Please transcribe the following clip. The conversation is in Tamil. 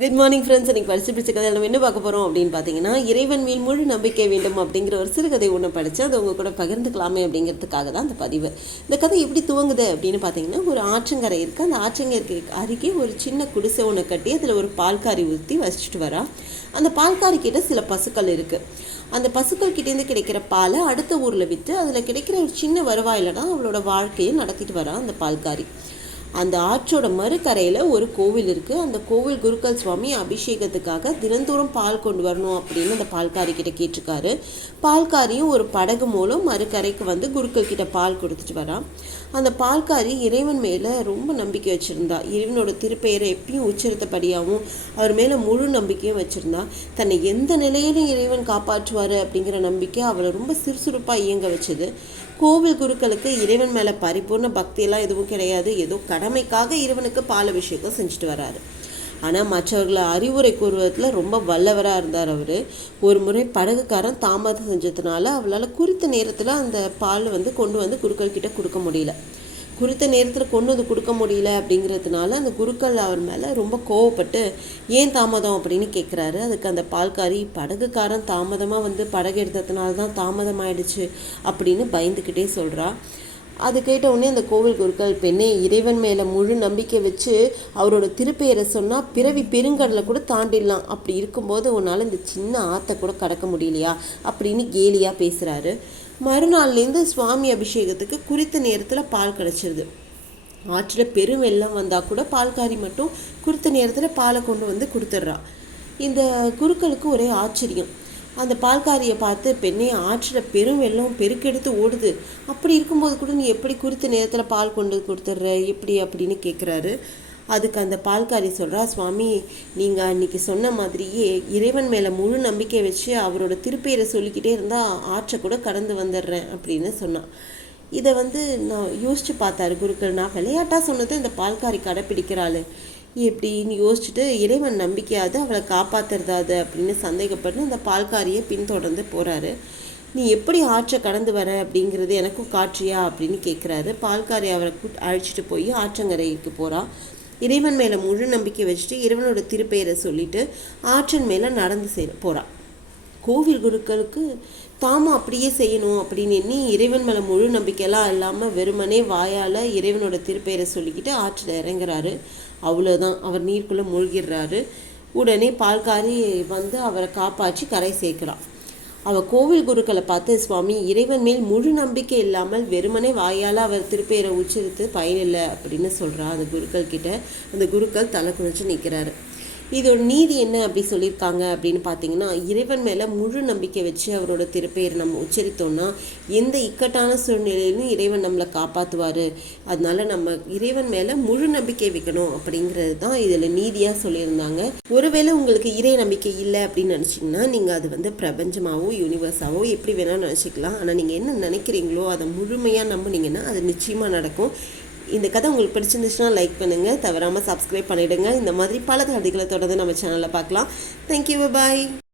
குட் மார்னிங் ஃப்ரெண்ட்ஸ் இன்றைக்கி படிச்சு பிடிச்ச கதை நம்ம என்ன பார்க்க போகிறோம் அப்படின்னு பார்த்தீங்கன்னா இறைவன் மேல் முழு நம்பிக்கை வேண்டும் அப்படிங்கிற ஒரு சிறுகதை ஒன்று படித்து அதை உங்கள் கூட பகிர்ந்துக்கலாமே அப்படிங்கிறதுக்காக தான் அந்த பதிவு. இந்த கதை எப்படி துவங்குது அப்படின்னு பார்த்தீங்கன்னா ஒரு ஆற்றங்கரை இருக்குது அந்த ஆற்றங்கரைக்கு அருகே ஒரு சின்ன குடிசை ஒன்று கட்டி அதில் ஒரு பால்காரி ஊற்றி வச்சுட்டு வரா. அந்த பால்காரி கிட்ட சில பசுக்கள் இருக்குது அந்த பசுக்கள் கிட்டேருந்து கிடைக்கிற பாலை அடுத்த ஊரில் விற்று அதில் கிடைக்கிற ஒரு சின்ன வருவாயில் தான் அவளோட வாழ்க்கையை நடத்திட்டு வரா அந்த பால்காரி. அந்த ஆற்றோட மறுக்கரையில் ஒரு கோவில் இருக்குது அந்த கோவில் குருக்கள் சுவாமி அபிஷேகத்துக்காக தினந்தோறும் பால் கொண்டு வரணும் அப்படின்னு அந்த பால்காரி கிட்ட கேட்டிருக்காரு. பால்காரியும் ஒரு படகு மூலம் மறுக்கரைக்கு வந்து குருக்கள் கிட்ட பால் கொடுத்துட்டு வரான். அந்த பால்காரி இறைவன் மேலே ரொம்ப நம்பிக்கை வச்சுருந்தா. இறைவனோட திருப்பெயரை எப்பயும் உச்சரித்தபடியாகவும் அவர் மேலே முழு நம்பிக்கையும் வச்சுருந்தா. தன்னை எந்த நிலையிலும் இறைவன் காப்பாற்றுவார் அப்படிங்கிற நம்பிக்கை அவளை ரொம்ப சுறுசுறுப்பாக இயங்க வச்சுது. கோவில் குருக்களுக்கு இறைவன் மேலே பரிபூர்ண பக்தியெல்லாம் எதுவும் கிடையாது. ஏதோ கடமைக்காக இறைவனுக்கு பால் அபிஷேகம் செஞ்சுட்டு வராரு. ஆனால் மற்றவர்களை அறிவுரை கூறுவதில் ரொம்ப வல்லவராக இருந்தார் அவர். ஒரு முறை படகுக்காரன் தாமதம் செஞ்சதுனால அவளால் குறித்த நேரத்தில் அந்த பால் வந்து கொண்டு வந்து குருக்கள்கிட்ட கொடுக்க முடியல. குறித்த நேரத்தில் கொண்டு வந்து கொடுக்க முடியல அப்படிங்கிறதுனால அந்த குருக்கள் அவர் மேலே ரொம்ப கோவப்பட்டு ஏன் தாமதம்? அப்படின்னு கேட்குறாரு அதுக்கு அந்த பால்காரி படகுக்காரன் தாமதமாக வந்து படகு எடுத்ததுனால தான் தாமதம் ஆயிடுச்சு அப்படின்னு பயந்துக்கிட்டே சொல்கிறா அது கேட்ட உடனே அந்த கோவில் குருக்கள் பெண்ணே இறைவன் மேலே முழு நம்பிக்கை வச்சு அவரோட திருப்பெயரை சொன்னால் பிறவி பெருங்கடலை கூட தாண்டிடலாம். அப்படி இருக்கும்போது உன்னால் இந்த சின்ன ஆற்றை கூட கடக்க முடியலையா? அப்படின்னு கேலியாக பேசுகிறாரு மறுநாள்லேருந்து சுவாமி அபிஷேகத்துக்கு குறித்த நேரத்தில் பால் கிடச்சிருது. ஆற்றில் பெரும் வெள்ளம் வந்தால் கூட பால்காரி மட்டும் குறித்த நேரத்தில் பாலை கொண்டு வந்து கொடுத்துட்றா. இந்த குருக்களுக்கு ஒரே ஆச்சரியம். அந்த பால்காரியை பார்த்து பெண்ணே ஆற்றில் பெரும் வெள்ளம் பெருக்கெடுத்து ஓடுது. அப்படி இருக்கும்போது கூட நீ எப்படி குறித்த நேரத்தில் பால் கொண்டு கொடுத்துட்ற? எப்படி? அப்படின்னு கேட்குறாரு அதுக்கு அந்த பால்காரி சொல்கிறா சுவாமி நீங்கள் அன்றைக்கி சொன்ன மாதிரியே இறைவன் மேலே முழு நம்பிக்கை வச்சு அவரோட திருப்பெயரை சொல்லிக்கிட்டே இருந்தால் ஆற்றை கூட கடந்து வந்துடுறேன் அப்படின்னு சொன்னான் இதை வந்து நான் யோசித்து பார்த்தாரு குருக்கள். நான் விளையாட்டாக சொன்னது இந்த பால்காரி கடைப்பிடிக்கிறாள். எப்படின்னு யோசிச்சுட்டு இறைவன் நம்பிக்கையாவது அவளை காப்பாற்றுறதாது அப்படின்னு சந்தேகப்பட்டு அந்த பால்காரியை பின்தொடர்ந்து போகிறாரு நீ எப்படி ஆற்றை கடந்து வர? அப்படிங்கிறது எனக்கும் காட்சியா அப்படின்னு கேட்குறாரு பால்காரி அவரை கூட் அழைச்சிட்டு போய் ஆற்றங்கரைக்கு போகிறான் இறைவன் மேலே முழு நம்பிக்கை வச்சுட்டு இறைவனோட திருப்பெயரை சொல்லிட்டு ஆற்றன் மேலே நடந்து செ போகிறான் கோவில் குருக்களுக்கு தாமும் அப்படியே செய்யணும் அப்படின்னு எண்ணி இறைவன் மேலே முழு நம்பிக்கையெல்லாம் இல்லாமல் வெறுமனே வாயால் இறைவனோட திருப்பெயரை சொல்லிக்கிட்டு ஆற்றில் இறங்குறாரு. அவ்வளோதான் அவர் நீருக்குள்ளே மூழ்கிடுறாரு. உடனே பால்காரி வந்து அவரை காப்பாற்றி கரை சேர்க்கிறான். அவள் கோவில் குருக்களை பார்த்து சுவாமி இறைவன் மேல் முழு நம்பிக்கை இல்லாமல் வெறுமனே வாயால் அவர் திருப்பெயரை உச்சரித்து பயனில்லை அப்படின்னு சொல்கிறா அந்த குருக்கள் கிட்ட அந்த குருக்கள் தலை குனிச்சு நிற்கிறாரு இதோட நீதி என்ன அப்படி சொல்லியிருக்காங்க அப்படின்னு பார்த்தீங்கன்னா இறைவன் மேலே முழு நம்பிக்கை வச்சு அவரோட திருப்பெயரை நம்ம உச்சரித்தோம்னா எந்த இக்கட்டான சூழ்நிலையிலும் இறைவன் நம்மளை காப்பாற்றுவார் அதனால நம்ம இறைவன் மேலே முழு நம்பிக்கை வைக்கணும் அப்படிங்கிறது தான் இதில் நீதியாக சொல்லியிருந்தாங்க. ஒருவேளை உங்களுக்கு இறை நம்பிக்கை இல்லை அப்படின்னு நினச்சிங்கன்னா நீங்கள் அது வந்து பிரபஞ்சமாகவோ யூனிவர்ஸாவோ எப்படி வேணாலும் நினச்சிக்கலாம். ஆனால் நீங்கள் என்ன நினைக்கிறீங்களோ அதை முழுமையாக நம்புனீங்கன்னா அது நிச்சயமாக நடக்கும். இந்த கதை உங்களுக்கு பிடிச்சிருந்துச்சுன்னா லைக் பண்ணுங்கள் தவறாமல் சப்ஸ்கிரைப் பண்ணிவிடுங்க இந்த மாதிரி பல கதைகளை தொடர்ந்து நம்ம சேனலில் பார்க்கலாம். Thank you bye